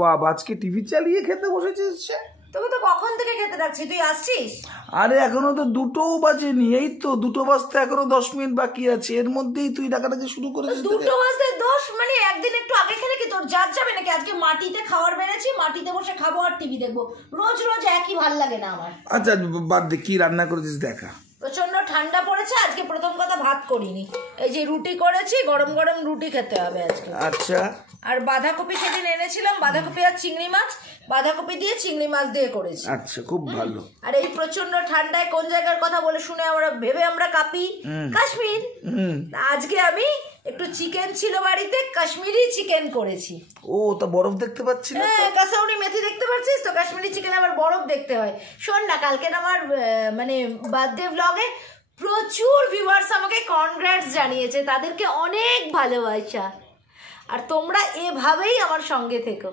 বাবা আজকে টিভি চালিয়ে খেতে বসেছিস? তোকে তো কখন থেকে খেতে রাখছি, তুই আসছিস? আরে এখনো তো 2টোও বাজেনি, এই তো 2টো বাজতে এখনো 10 মিনিট বাকি আছে, এর মধ্যেই তুই ডাকাডাকি শুরু করেছিস। 2টো বাজতে 10 মানে একদিন একটু আগে খেলে কি তোর জাত যাবে নাকি? আজকে মাটিতে খাবার বেড়েছি, মাটিতে বসে খাবো আর টিভি দেখবো, রোজ রোজ একই ভাল লাগে না আমার। আচ্ছা বাদ দে, কি রান্না করেছিস দেখা। প্রচন্ড ঠান্ডা পড়েছে, আজকে প্রথম কথা ভাত করিনি, এই যে রুটি করেছি, গরম গরম রুটি খেতে হবে আজকে। আচ্ছা। আর বাঁধাকপি সেদিন এনেছিলাম, বাঁধাকপি আর চিংড়ি মাছ, বাঁধাকপি দিয়ে চিংড়ি মাছ দিয়ে করেছি। আচ্ছা, খুব ভালো। আর এই প্রচন্ড ঠান্ডায় কোন জায়গার কথা বলে শুনে আমরা কাঁপি, কাশ্মীর। আজকে আমি একটু চিকেন ছিল বাড়িতে, কাশ্মীরি চিকেন করেছি। ও তা বরফ দেখতে পাচ্ছি না? হ্যাঁ, কাসাউরি মেথি দেখতে পাচ্ছিস তো, কাশ্মীরি চিকেন আবার বরফ দেখতে হয়। শোন না, কালকে আমার মানে বার্থডে ব্লগে প্রচুর ভিউয়ার্স আমাকে কনগ্রাটস জানিয়েছে, তাদেরকে অনেক ভালোবাসা। আর তোমরা এভাবেই আমার সঙ্গে থেকো।